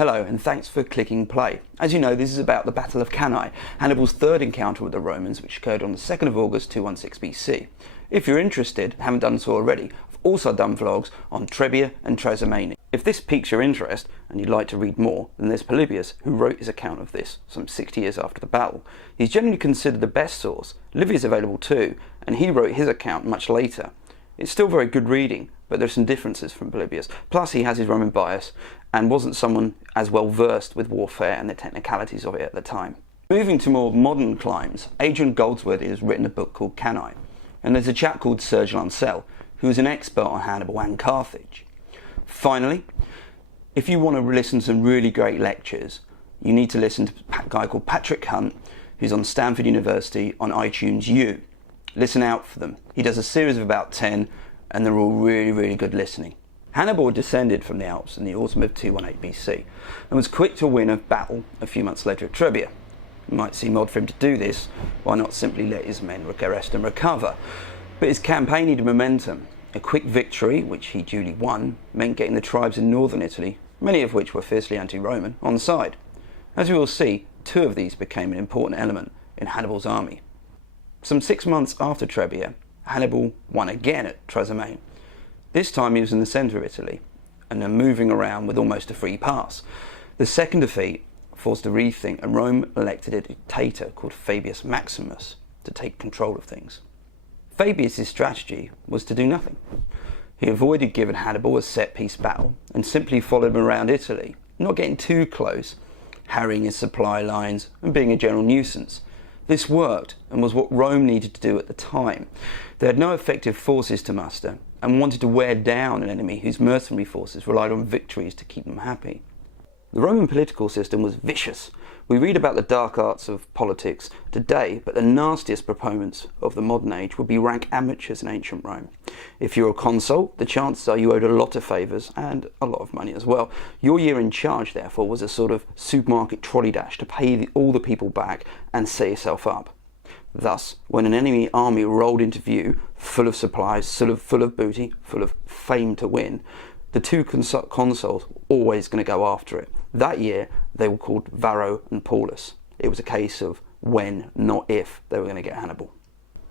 Hello and thanks for clicking play. As you know, this is about the Battle of Cannae, Hannibal's third encounter with the Romans, which occurred on the 2nd of August 216 BC. If you're interested, haven't done so already, I've also done vlogs on Trebia and Trasimene. If this piques your interest and you'd like to read more, then there's Polybius, who wrote his account of this some 60 years after the battle. He's generally considered the best source. Livia's available too, and he wrote his account much later. It's still very good reading, but there's some differences from Polybius. Plus he has his Roman bias and wasn't someone as well versed with warfare and the technicalities of it at the time. Moving to more modern climes, Adrian Goldsworthy has written a book called Cannae, and there's a chap called Celt, who is an expert on Hannibal and Carthage. Finally, if you want to listen to some really great lectures, you need to listen to a guy called Patrick Hunt, who's on Stanford University on iTunes U. Listen out for them. He does a series of about 10, and they're all really good listening. Hannibal descended from the Alps in the autumn of 218 BC and was quick to win a battle a few months later at Trebia. It might seem odd for him to do this, why not simply let his men rest and recover? But his campaign needed momentum. A quick victory, which he duly won, meant getting the tribes in northern Italy, many of which were fiercely anti-Roman, on side. As we will see, two of these became an important element in Hannibal's army. Some 6 months after Trebia, Hannibal won again at Trasimene. This time he was in the centre of Italy and then moving around with almost a free pass. The second defeat forced a rethink, and Rome elected a dictator called Fabius Maximus to take control of things. Fabius' strategy was to do nothing. He avoided giving Hannibal a set-piece battle and simply followed him around Italy, not getting too close, harrying his supply lines and being a general nuisance. This worked and was what Rome needed to do at the time. They had no effective forces to muster and wanted to wear down an enemy whose mercenary forces relied on victories to keep them happy. The Roman political system was vicious. We read about the dark arts of politics today, but the nastiest proponents of the modern age would be rank amateurs in ancient Rome. If you're a consul, the chances are you owed a lot of favours and a lot of money as well. Your year in charge, therefore, was a sort of supermarket trolley dash to pay all the people back and set yourself up. Thus, when an enemy army rolled into view, full of supplies, full of booty, full of fame to win, the two consuls were always going to go after it. That year, they were called Varro and Paulus. It was a case of when, not if, they were going to get Hannibal.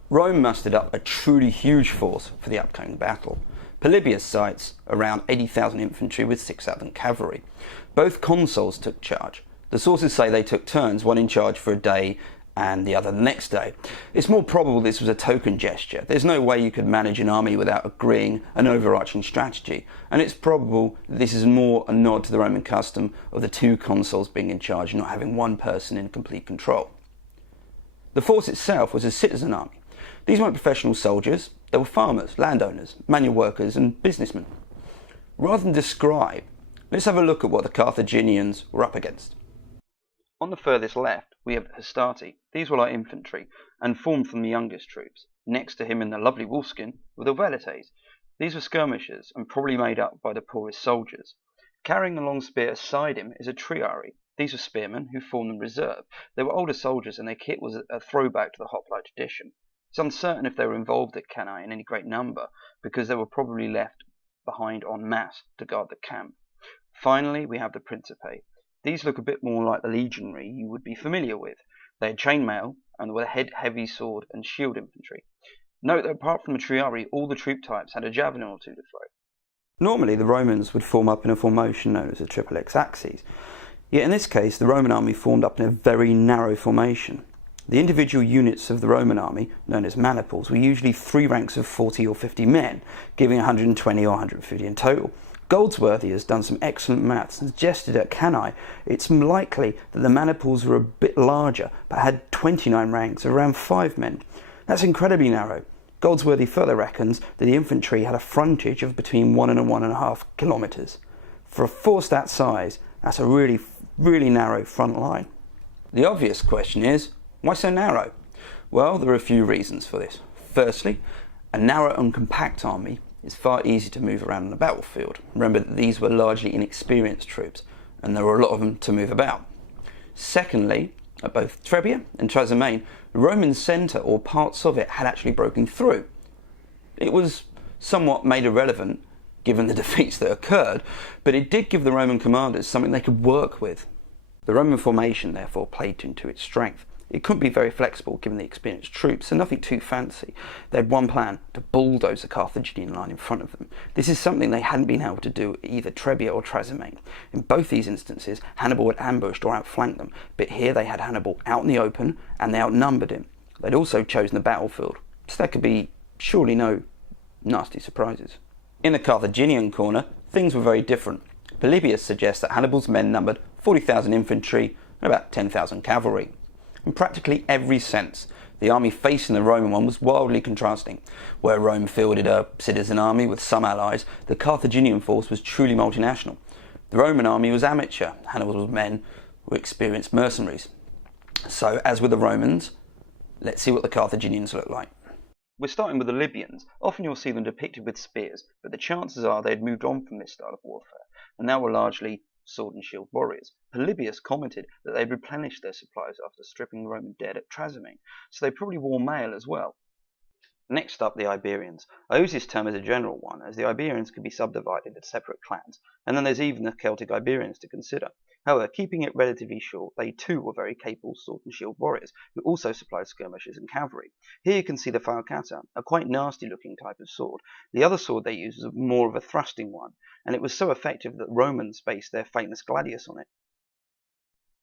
Rome mustered up a truly huge force for the upcoming battle. Polybius cites around 80,000 infantry with 6,000 cavalry. Both consuls took charge. The sources say they took turns, one in charge for a day and the other the next day. It's more probable this was a token gesture. There's no way you could manage an army without agreeing an overarching strategy, and it's probable this is more a nod to the Roman custom of the two consuls being in charge and not having one person in complete control. The force itself was a citizen army. These weren't professional soldiers, they were farmers, landowners, manual workers and businessmen. Rather than describe, let's have a look at what the Carthaginians were up against. On the furthest left, we have the Hastati. These were light infantry, and formed from the youngest troops. Next to him in the lovely wolfskin were the Velites. These were skirmishers, and probably made up by the poorest soldiers. Carrying a long spear aside him is a triarii. These were spearmen who formed the reserve. They were older soldiers, and their kit was a throwback to the hoplite tradition. It's uncertain if they were involved at Cannae in any great number, because they were probably left behind en masse to guard the camp. Finally, we have the Principai. These look a bit more like the legionary you would be familiar with. They had chainmail and were heavy sword and shield infantry. Note that apart from the triarii, all the troop types had a javelin or two to throw. Normally the Romans would form up in a formation known as a triple X axis. Yet in this case the Roman army formed up in a very narrow formation. The individual units of the Roman army, known as maniples, were usually 3 ranks of 40 or 50 men, giving 120 or 150 in total. Goldsworthy has done some excellent maths and suggested at Cannae it's likely that the maniples were a bit larger but had 29 ranks of around 5 men. That's incredibly narrow. Goldsworthy further reckons that the infantry had a frontage of between 1 and 1.5 kilometres. For a force that size, that's a really narrow front line. The obvious question is, why so narrow? Well, there are a few reasons for this. Firstly, a narrow and compact army is far easier to move around on the battlefield. Remember that these were largely inexperienced troops, and there were a lot of them to move about. Secondly, at both Trebia and Trasimene, the Roman centre or parts of it had actually broken through. It was somewhat made irrelevant given the defeats that occurred, but it did give the Roman commanders something they could work with. The Roman formation therefore played into its strength. It couldn't be very flexible given the experienced troops, and nothing too fancy. They had one plan: to bulldoze the Carthaginian line in front of them. This is something they hadn't been able to do at either Trebia or Trasimene. In both these instances, Hannibal had ambushed or outflanked them, but here they had Hannibal out in the open, and they outnumbered him. They'd also chosen the battlefield, so there could be surely no nasty surprises. In the Carthaginian corner, things were very different. Polybius suggests that Hannibal's men numbered 40,000 infantry and about 10,000 cavalry. In practically every sense, the army facing the Roman one was wildly contrasting. Where Rome fielded a citizen army with some allies, the Carthaginian force was truly multinational. The Roman army was amateur, Hannibal's men were experienced mercenaries. So, as with the Romans, let's see what the Carthaginians look like. We're starting with the Libyans. Often you'll see them depicted with spears, but the chances are they had moved on from this style of warfare, and now were largely sword and shield warriors. Polybius commented that they'd replenished their supplies after stripping the Roman dead at Trasimene, so they probably wore mail as well. Next up, the Iberians. I use this term as a general one, as the Iberians could be subdivided into separate clans, and then there's even the Celtic Iberians to consider. However, keeping it relatively short, they too were very capable sword and shield warriors, who also supplied skirmishers and cavalry. Here you can see the falcata, a quite nasty looking type of sword. The other sword they used was more of a thrusting one, and it was so effective that Romans based their famous gladius on it.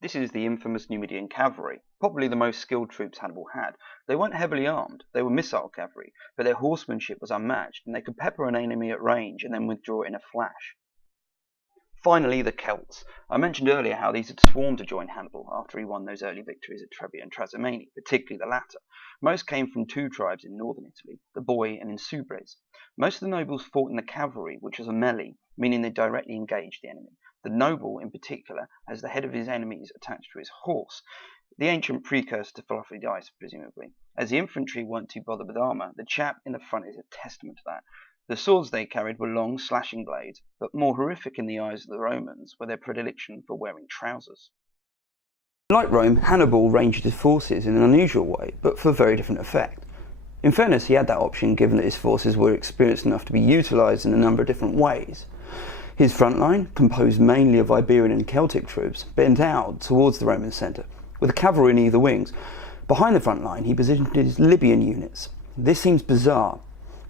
This is the infamous Numidian cavalry, probably the most skilled troops Hannibal had. They weren't heavily armed, they were missile cavalry, but their horsemanship was unmatched, and they could pepper an enemy at range and then withdraw in a flash. Finally, the Celts. I mentioned earlier how these had swarmed to join Hannibal after he won those early victories at Trebia and Trasimene, particularly the latter. Most came from two tribes in northern Italy, the Boii and Insubres. Most of the nobles fought in the cavalry, which was a melee, meaning they directly engaged the enemy. The noble, in particular, has the head of his enemies attached to his horse, the ancient precursor to fluffy dice, presumably. As the infantry weren't too bothered with armour, the chap in the front is a testament to that. The swords they carried were long, slashing blades, but more horrific in the eyes of the Romans were their predilection for wearing trousers. Like Rome, Hannibal ranged his forces in an unusual way, but for very different effect. In fairness, he had that option given that his forces were experienced enough to be utilised in a number of different ways. His front line, composed mainly of Iberian and Celtic troops, bent out towards the Roman centre, with cavalry in either wings. Behind the front line, he positioned his Libyan units. This seems bizarre,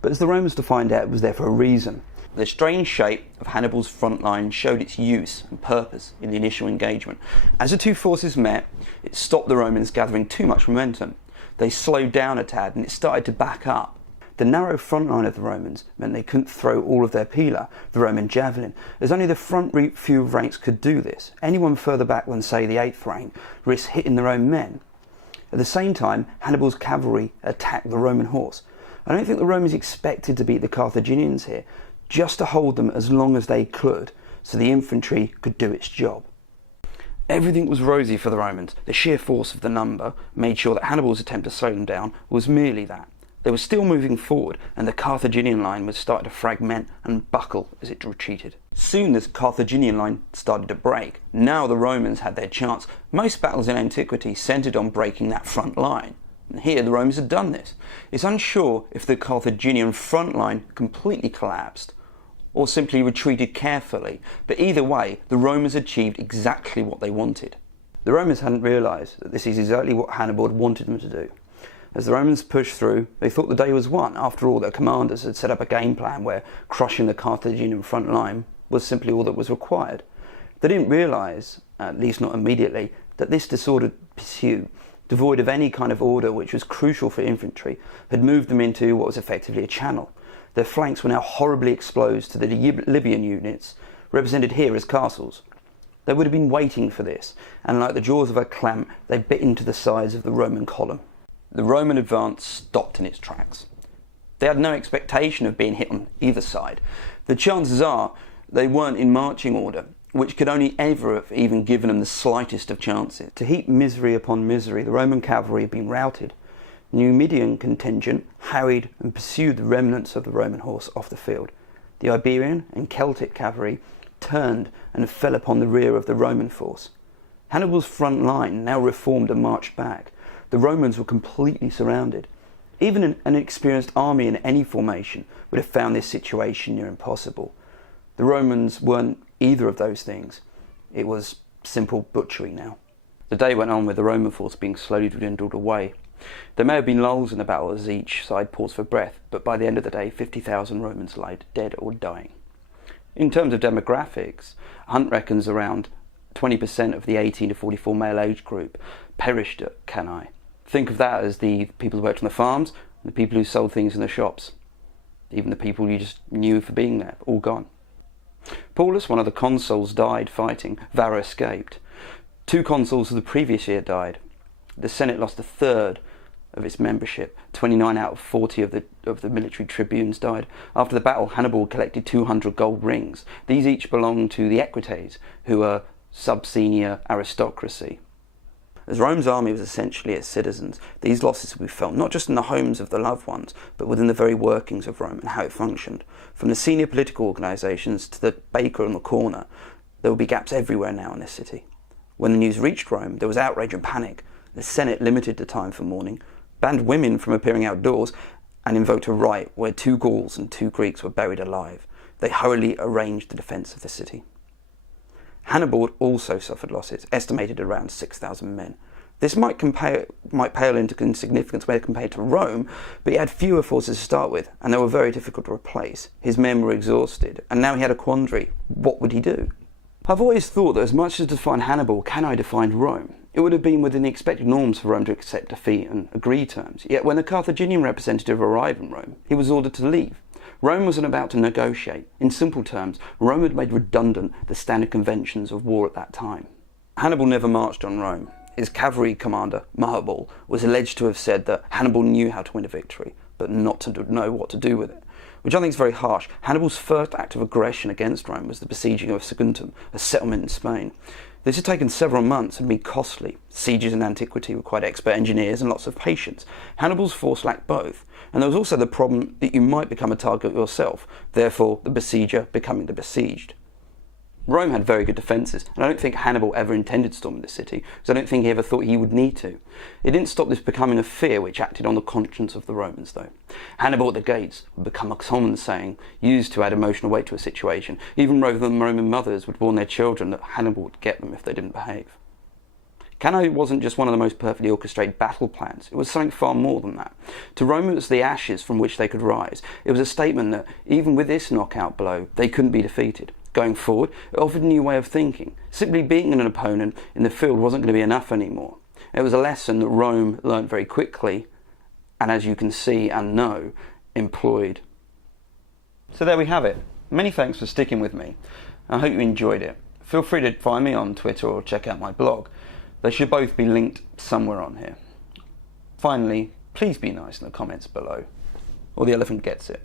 but as the Romans to find out, it was there for a reason. The strange shape of Hannibal's front line showed its use and purpose in the initial engagement. As the two forces met, it stopped the Romans gathering too much momentum. They slowed down a tad and it started to back up. The narrow front line of the Romans meant they couldn't throw all of their pila, the Roman javelin, as only the front few ranks could do this. Anyone further back than, say, the 8th rank risked hitting their own men. At the same time, Hannibal's cavalry attacked the Roman horse. I don't think the Romans expected to beat the Carthaginians here, just to hold them as long as they could, so the infantry could do its job. Everything was rosy for the Romans. The sheer force of the number made sure that Hannibal's attempt to slow them down was merely that. They were still moving forward, and the Carthaginian line was starting to fragment and buckle as it retreated. Soon this Carthaginian line started to break. Now the Romans had their chance. Most battles in antiquity centred on breaking that front line. And here the Romans had done this. It's unsure if the Carthaginian front line completely collapsed or simply retreated carefully, but either way, the Romans achieved exactly what they wanted. The Romans hadn't realised that this is exactly what Hannibal had wanted them to do. As the Romans pushed through, they thought the day was won. After all, their commanders had set up a game plan where crushing the Carthaginian front line was simply all that was required. They didn't realise, at least not immediately, that this disordered pursuit, devoid of any kind of order which was crucial for infantry, had moved them into what was effectively a channel. Their flanks were now horribly exposed to the Libyan units, represented here as castles. They would have been waiting for this, and like the jaws of a clamp, they bit into the sides of the Roman column. The Roman advance stopped in its tracks. They had no expectation of being hit on either side. The chances are they weren't in marching order, which could only ever have even given them the slightest of chances. To heap misery upon misery, the Roman cavalry had been routed. The Numidian contingent harried and pursued the remnants of the Roman horse off the field. The Iberian and Celtic cavalry turned and fell upon the rear of the Roman force. Hannibal's front line now reformed and marched back. The Romans were completely surrounded. Even an experienced army in any formation would have found this situation near impossible. The Romans weren't either of those things. It was simple butchery now. The day went on with the Roman force being slowly dwindled away. There may have been lulls in the battle as each side paused for breath, but by the end of the day 50,000 Romans lay dead or dying. In terms of demographics, Hunt reckons around 20% of the 18 to 44 male age group perished at Cannae. Think of that as the people who worked on the farms and the people who sold things in the shops. Even the people you just knew for being there, all gone. Paulus, one of the consuls, died fighting. Varro escaped. 2 consuls of the previous year died. The Senate lost a third of its membership. 29 out of 40 of the military tribunes died. After the battle, Hannibal collected 200 gold rings. These each belonged to the equites, who were sub-senior aristocracy. As Rome's army was essentially its citizens, these losses would be felt not just in the homes of the loved ones, but within the very workings of Rome and how it functioned. From the senior political organisations to the baker on the corner, there would be gaps everywhere now in this city. When the news reached Rome, there was outrage and panic. The Senate limited the time for mourning, banned women from appearing outdoors, and invoked a rite where 2 Gauls and 2 Greeks were buried alive. They hurriedly arranged the defence of the city. Hannibal also suffered losses, estimated around 6,000 men. This might pale into insignificance when compared to Rome, but he had fewer forces to start with, and they were very difficult to replace. His men were exhausted, and now he had a quandary. What would he do? I've always thought that as much as to define Hannibal, Cannae defined Rome. It would have been within the expected norms for Rome to accept defeat and agree terms, yet when a Carthaginian representative arrived in Rome, he was ordered to leave. Rome wasn't about to negotiate. In simple terms, Rome had made redundant the standard conventions of war at that time. Hannibal never marched on Rome. His cavalry commander, Hannibal, was alleged to have said that Hannibal knew how to win a victory, but not to know what to do with it, which I think is very harsh. Hannibal's first act of aggression against Rome was the besieging of Saguntum, a settlement in Spain. This had taken several months and been costly. Sieges in antiquity required expert engineers and lots of patience. Hannibal's force lacked both, and there was also the problem that you might become a target yourself, therefore the besieger becoming the besieged. Rome had very good defences, and I don't think Hannibal ever intended storming the city, because I don't think he ever thought he would need to. It didn't stop this becoming a fear which acted on the conscience of the Romans, though. Hannibal at the gates would become a common saying, used to add emotional weight to a situation. Even Roman mothers would warn their children that Hannibal would get them if they didn't behave. Cannae wasn't just one of the most perfectly orchestrated battle plans, it was something far more than that. To Rome it was the ashes from which they could rise. It was a statement that, even with this knockout blow, they couldn't be defeated. Going forward, it offered a new way of thinking. Simply beating an opponent in the field wasn't going to be enough anymore. It was a lesson that Rome learnt very quickly, and as you can see and know, employed. So there we have it. Many thanks for sticking with me. I hope you enjoyed it. Feel free to find me on Twitter or check out my blog. They should both be linked somewhere on here. Finally, please be nice in the comments below, or the elephant gets it.